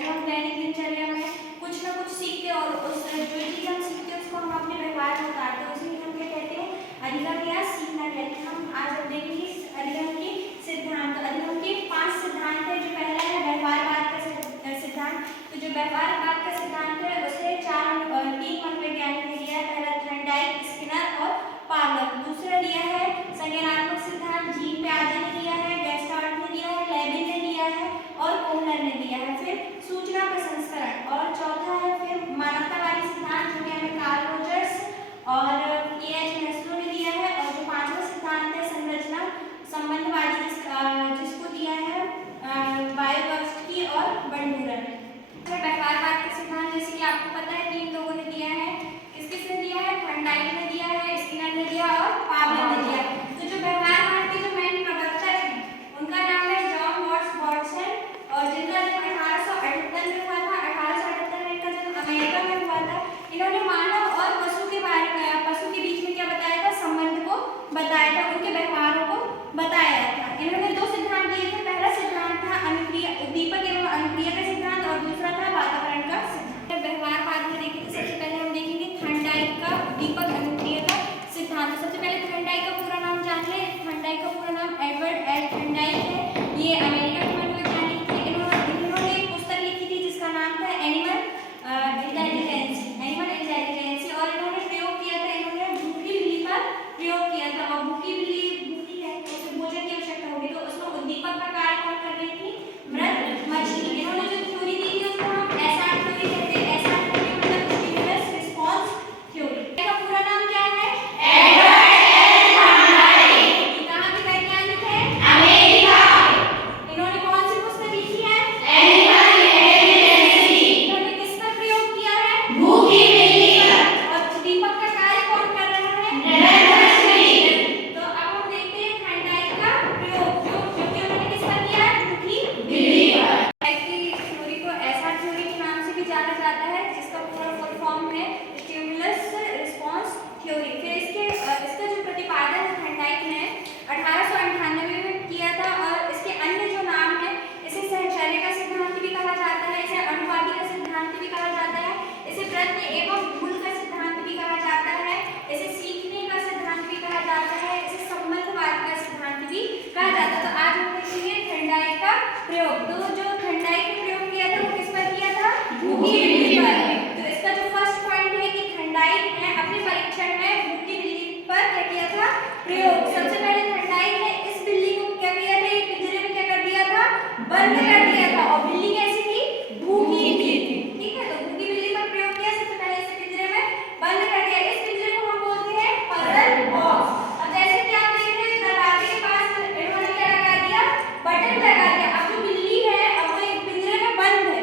जो हम दैनिक दिनचर्या में कुछ ना कुछ सीखते हैं और उस जो चीज़ हम सीखते हैं उसको हम अपने व्यवहार में उतारते हैं, उसी हम क्या कहते हैं, अधिगम या सीखना कहते हैं। हम आज अब देखेंगे अधिगम के सिद्धांत। अधिगम के 5 सिद्धांत है। जो पहला है व्यवहारवाद का सिद्धांत। तो जो व्यवहारवाद का सिद्धांत है उसे 3 मनोवैज्ञानिक ने दिया है। पहला थॉर्नडाइक, स्किनर और पावलोव। दूसरा लिया है संज्ञानात्मक सिद्धांत, जीन पियाजे ने दिया है, गेस्टाल्ट ने दिया है, लेविन ने दिया है और कोहलर ने दिया है। फिर सूचना प्रसंस्करण, और चौथा है फिर मानवतावादी सिद्धांत जो कि हमें कार्ल रोजर्स और ए.एच. मैस्लो ने दिया है। और जो 5वां सिद्धांत है संरचना संबंधवादी जिसको दिया है वायोगस्की और बंडूरन। व्यवहारवाद का सिद्धांत जैसे कि आपको पता है 3 लोगों ने दिया है। किसने दिया है? थॉर्नडाइक ने दिया है, स्किनर ने दिया और पावलोव ने दिया। तो जो व्यवहारवाद के जो मेन प्रवर्तक हैं उनका नाम है जॉन वाट्स वॉटसन, और जिनका जन्म 1878 में हुआ था। 1878 में इनका जन्म अमेरिका में हुआ था। इन्होंने मानव और पशु के बीच में क्या बताया था? संबंध को बताया था, उनके व्यवहारों को बताया था। इन्होंने 2 सिद्धांत दिए थे। पहला सिद्धांत था उद्दीपक एवं अनुक्रिया का सिद्धांत और दूसरा था वातावरण का सिद्धांत। व्यवहारवाद में देखिए तो सबसे पहले हम देखेंगे थॉर्नडाइक का उद्दीपक अनुक्रिया का सिद्धांत। सबसे पहले थॉर्नडाइक का पूरा नाम जान ले। थॉर्नडाइक का पूरा नाम एडवर्ड एल थॉर्नडाइक है। ये अमेरिका के मनोवैज्ञानिक थे। इन्होंने एक पुस्तक लिखी थी जिसका नाम था एनिमल इंटेलिजेंस, और इन्होंने प्रयोग किया था, इन्होंने भूखी बिल्ली पर प्रयोग किया था। और भूखी बिल्ली भूखी है तो उसे भोजन की आवश्यकता होगी, तो उसमें उद्दीपक का कार्य कौन कर रही थी? मृत मछली। इन्होंने जो थ्योरी दी थी उसको हम एसआर थ्योरी कहते हैं। एसआर थ्योरी मतलब स्टिमुलस रिस्पांस थ्योरी। इसका पूरा नाम क्या है? Edward L Thorndike. कहाँ के वैज्ञानिक हैं? अमेरिका। इन्होंने कौन सी पुस्तक लिखी है? Animal intelligence. इन्होंने किस पर प्रयोग किया है? भूखी बिल्ली पर। और उद्दीपक का कार्य कौन कर रहा है? मृत मछली। तो अब हम देखते हैं थॉर्नडाइक का प्रयोग जो कि उन्होंने किस पर किया है? भूखी बिल्ली पर। थ्योरी को एसआर थ्योरी के नाम से भी जाना जाता है, जिसका पूरा फुल फॉर्म है स्टिमुलस रिस्पांस थ्योरी। फिर इसका जो प्रतिपादन थॉर्नडाइक ने 1898 में किया था, और इसके अन्य जो नाम है, इसे सहचर्य का सिद्धांत भी कहा जाता है, इसे अनुवादी का सिद्धांत भी कहा जाता है, इसे प्रत्यय एवं भूल का सिद्धांत भी कहा जाता है, इसे सीखने का सिद्धांत भी कहा जाता है, इसे संबंधवाद का सिद्धांत भी कहा जाता है। तो आज हम देखेंगे थॉर्नडाइक का प्रयोग। तो जो थॉर्नडाइक ने प्रयोग किया था वो किस पर किया था? भूखी बिल्ली पर। तो इसका जो फर्स्ट पॉइंट है कि थॉर्नडाइक ने अपने परीक्षण में भूखी बिल्ली पर क्या किया था? प्रयोग। सबसे पहले थॉर्नडाइक ने इस बिल्ली को क्या किया था? एक पिंजरे में क्या कर दिया था? बंद कर दिया था। और बिल्ली कैसी थी? भूखी थी। ठीक है, तो भूखी बिल्ली पर प्रयोग किया। सबसे पहले इसे पिंजरे में बंद कर दिया। इस पिंजरे को हम बोलते हैं पजल बॉक्स। अब जैसे कि आप देख रहे हैं दरवाजे के पास इन्होंने क्या लगा दिया? बटन लगा दिया। अब जो बिल्ली है अब वो एक पिंजरे में बंद है,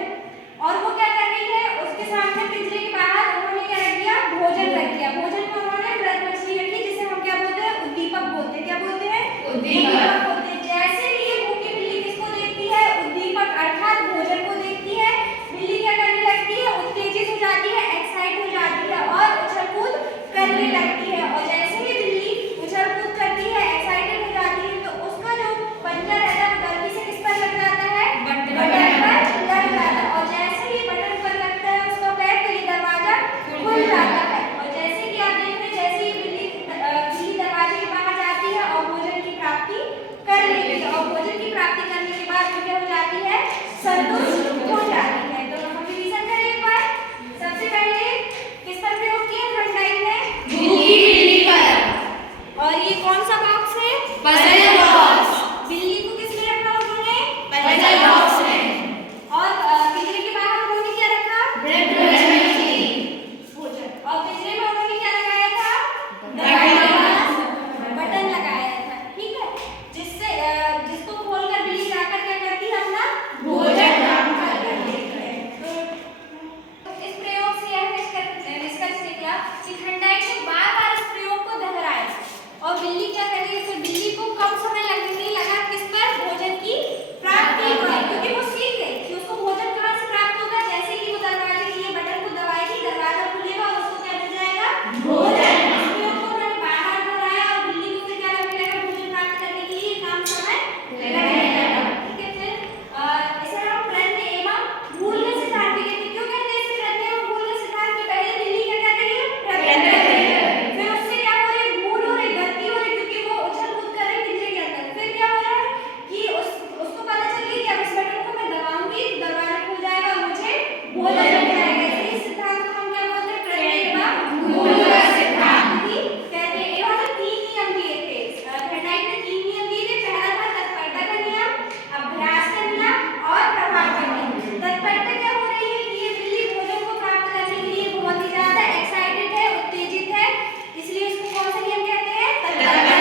और वो क्या कर रही है? उसके सामने पिंजरे के बाहर उन्होंने क्या रख दिया? भोजन रख दिया। भोजन में उन्होंने मृत मछली रखी, जिसे हम क्या बोलते हैं? उद्दीपक बोलते हैं। क्या बोलते हैं? उद्दीपक बोलते हैं। जैसे ही ये भूखी बिल्ली किसको देखती है? उद्दीपक अर्थात भोजन को देखती है, बिल्ली क्या करने लगती है? उत्तेजित हो जाती है, एक्साइट हो जाती है और उछल कूद करने लगती है। और जैसे ही बिल्ली उछल कूद करती है, एक्साइटेड हो जाती है, तो उसका जो पंजा रहता है गलती से किस पर लग जाता है? बटन पर लग जाता है। और जैसे ही बटन पर लगता है उसका पैर, तो ये दरवाजा खुल जाता है। और जैसे कि आप देख रहे हैं, जैसे ही बिल्ली दरवाजे के बाहर जाती है और भोजन की प्राप्ति करना